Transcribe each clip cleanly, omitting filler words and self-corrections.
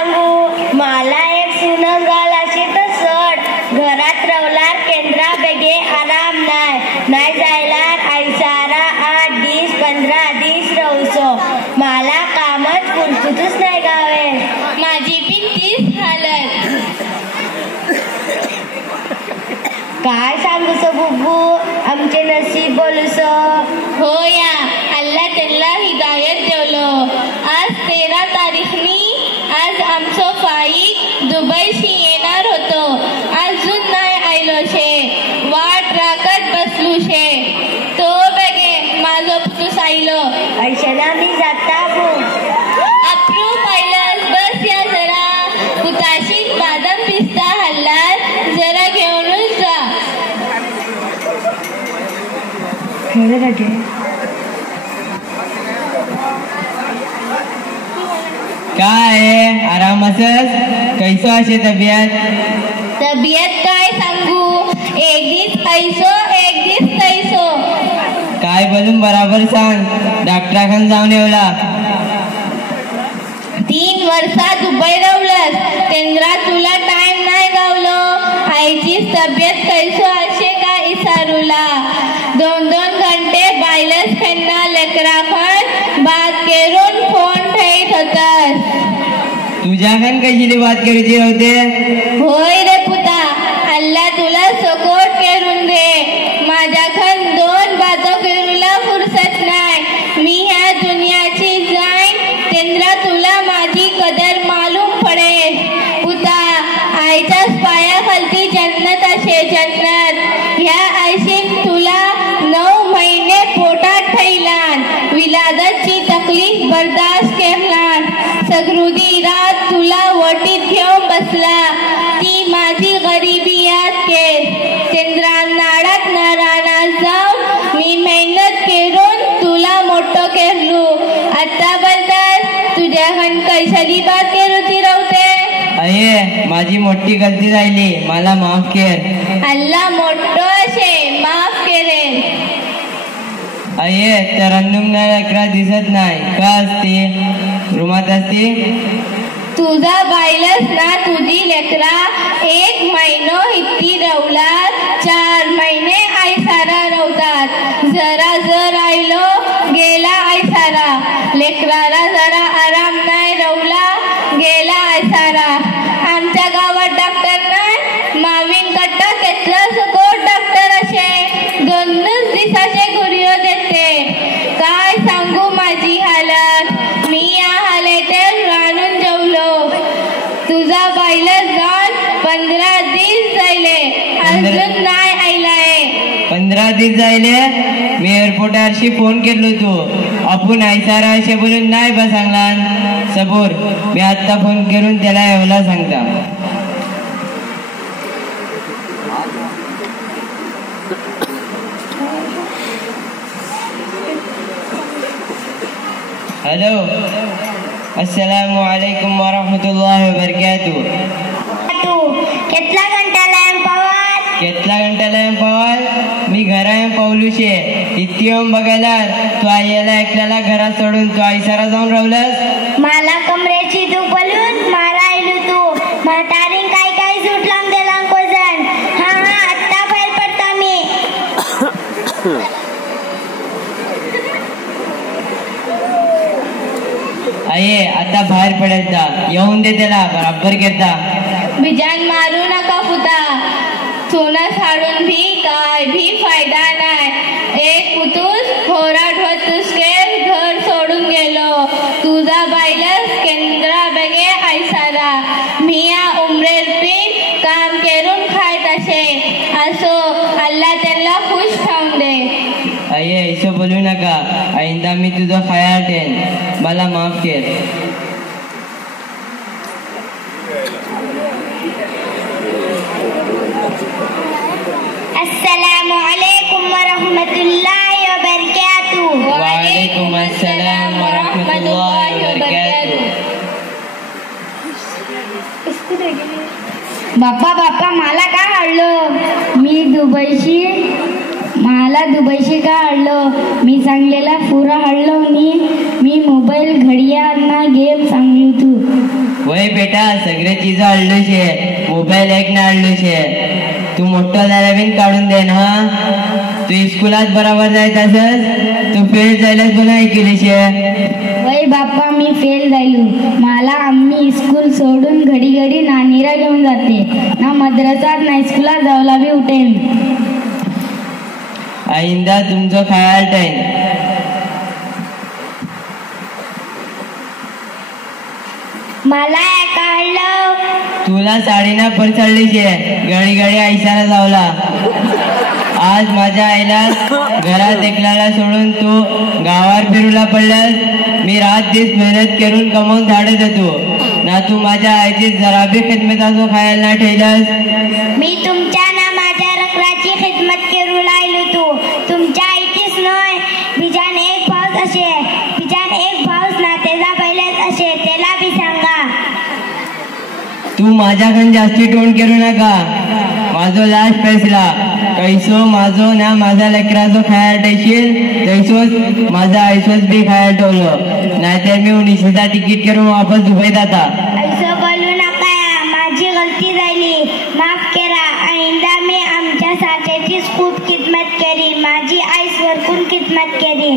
सांगू मला एक सुनं गाल अशी तर सड घरात रवलार केंद्रा बेगे आराम नाही जायला ऐसारा 8 दिस 15 दिस रवसो मला कामच पुरतूच नाही गावे माझी पण तीच हालत काय सांगूसो बुब्बू आमचे नसीब बोलूसो हो या अल्लाह त्यांना हिदायत देवलो आज 13 तारीखनी आज आमचो फाईक दुबईशी येणार होतो अजून नाही आयलो शे वाट राखत बसलू शे तो बेगे माझो पुतूस आयलो ऐशना मी जाता बू अप्रू पाहिलंस बस या जरा पुताशी बादाम पिस्ता हल्लात जरा घेऊनच जा काय आराम असस कैसो असे तब्येत काय सांगू एक दिस ऐसो एक दिस तैसो काय बोलून बराबर सांग डॉक्टराकडे जाऊन येवला 3 वर्षा दुबई रवलस तेंद्रा तुला टाइम नाही गावलो आईचीच तब्येत कैसो असे का इसारूला 2-2 घंटे बायलस फेन्ना लेकराखन बात करून फोन ठेवत होतास तुझ्याकडे कशी बात करूची होते होय रे पुता अल्लाह तुला सपोर्ट करून दे माझ्याखन 2 बातो करूला फुरसत नाही मी ह्या दुनियाची जाईन तेंद्रा तुला माझी कदर मालूम पडे पुता आईच्याच पायाखालती जन्नत असे जन्नत ह्या आयशीन तुला 9 महिने पोटात ठेवलान विलादतची तकलीफ बर्दाश्त केलान सगरुदी रात तुला वटीत घेऊन बसला ती माझी गरिबी याद केस चंद्रा नाडात रानात जाऊन मी मेहनत करून तुला मोठं केलो आता बलदास तुझ्याकडून कैसली बात करूची राहते अये माझी मोठी गलती झाली मला माफ कर अल्लाह मोठो असे माफ करेल अये तर अन्नुमना लेकरा दिसत नाही का असते रूमात असते तुझा बायलस ना तुझी लेकरा 1 महिनो इतकी रवला 4 महिने आयसारा रवतात जरा जर आयलो गेला आयसारा लेकराला जरा आराम नाही रवला गेला आयसारा आमच्या गावात डॉक्टर नाही मावीन कट्टा केतला सकोट डॉक्टर असे 2 दिवसाचे गुरियो देते काय सांगू माझी हालत मी या हालतेत रानून जेवलो तुझा बायला जाऊन 15 दिवस जायले अजून नाही आयलाय 15 दिवस जायले मी एअरपोर्टारशी फोन केलो तू आपण आयसारा असे बोलून नाही बा सांगला सबूर मी आता फोन करून त्याला एवढा सांगता हेलो अस्सलामु अलैकुम वरहमतुल्लाहि वबरकातुह कितना घंटा लायम पवाल मी घरायम पावलू शे इतकी येऊन बघायला तू आईला एकट्याला घरात सोडून तू आईसारा जाऊन राहलास मला कमरेची तू बोलून मला आयलू तू म्हातारीन काय काय सूट लावून दिला कोजन हा आत्ता बाहेर पडता मी आये आता बाहेर पडायचा येऊन दे त्याला बराबर घेता बिजान मारू नका पुता सोना साडून भी काय भी फायदा नाही एक पुतूस होराट होतूस के घर सोडून गेलो तुझा बायलस केंद्रा बेगे आयसारा मिया उमरेल पिन काम करून खायत असे असो अल्लाह त्यांना खुश ठेवून दे आये ऐसो बोलू नका आईंदा मी तुझं खयाल ठेन मला माफ कर अस्सलामु अलैकुम वरहमतुल्लाहि वबरकातुह वालेकुम अस्सलाम वरहमतुल्लाहि वबरकातुह बाप्पा मला का हाडलो मला दुबईशी का हाडलो मी सांगलेला पुरा हाडलो मी मोबाईल घडियाळ ना गेम सांगलो तू वय बेटा सगळे चीज हाडलो शे, मोबाईल एक ना हाडलो शे. तू मोठो जाल्यार बीन काढून दे ना. तू स्कुलात बरोबर जायत असस, तू फेल जायल्यास पुन्हा ऐकली शे. वय बाप्पा मी फेल झालो. मला आम्ही स्कूल सोडून घडी घडी नानीरा घेऊन जाते. ना मद्रसात ना स्कुलात जावला बी उठेन. आईंदा तुमचो ख्याल ठेन. मला काढलं. तुला साडीना परचडली शे, गडी गडी आईसारा जावला. आज माझ्या आईला घरात एकल्याला सोडून तू गावावर फिरूला पडल्यास. मी रात दिस मेहनत करून कमवून धाडत होतो ना. तू माझ्या आईची जरा बी खिदमताचो खायला ना ठेवल्यास. मी तुमच्या ना माझ्या रक्ताची खिदमत करू लागलो. तू तुमच्या आईचीच नय. बिजान एक भाऊस असे, बिजान एक भाऊस ना त्याचा पहिलेच असे, त्याला बी सांगा. तू माझ्याकडून जास्ती तोंड करू नका. माझो लास्ट फैसला कैसो माझो ना माझ्या लेकराचो खायला ठेवशील तैसोच माझा आयसोच बी खायला ठेवलो. नाहीतर मी 19चा तिकीट करून वापस दुबईत आता. असं बोलू नका. माझी गलती झाली, माफ करा. आईंदा मी आमच्या साथीचीच खूप खिदमत केली. माझी आई स्वरकून खिदमत केली.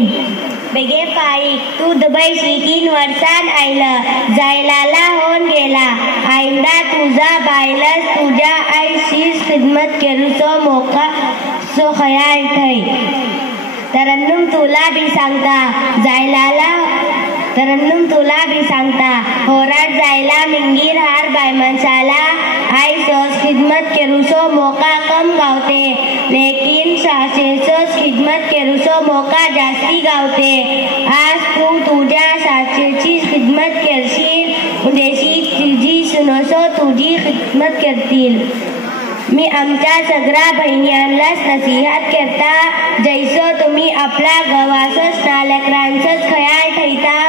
बेगे पाई तू दुबईशी 3 वर्षात आयलं, जायला होऊन गेला. आईंदा तुझा बायलस तुझ्या आईशीच खिदमत करूचो मोका सो खयाल ठेय. तरन्नुम तुला बी सांगता होराट जायला मिंगीर हार बाय माणसाला आईसोच खिदमत करूचो मोका कम गावते, लेकिन सासेचोच खिदमत करूचो मोका जास्ती गावते. आज तू तुझ्या सासेची खिदमत करशील, उद्याशी तुझी सुनोसो तुझी खिदमत करतील. मी आमच्या सगळ्या बहिणींनाच नसीहत करता, जैसो तुम्ही आपला गवासच ना लेकरांचंच खयाल ठेवता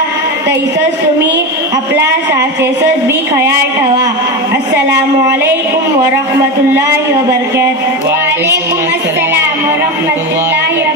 तैसोच तुम्ही आपला सासेचंच बी खयाल ठेवा. अस्सलामु अलैकुम व रहमतुल्लाहि व बरकातुहू. वालेकुम अस्सलाम व रहमतुल्लाहि व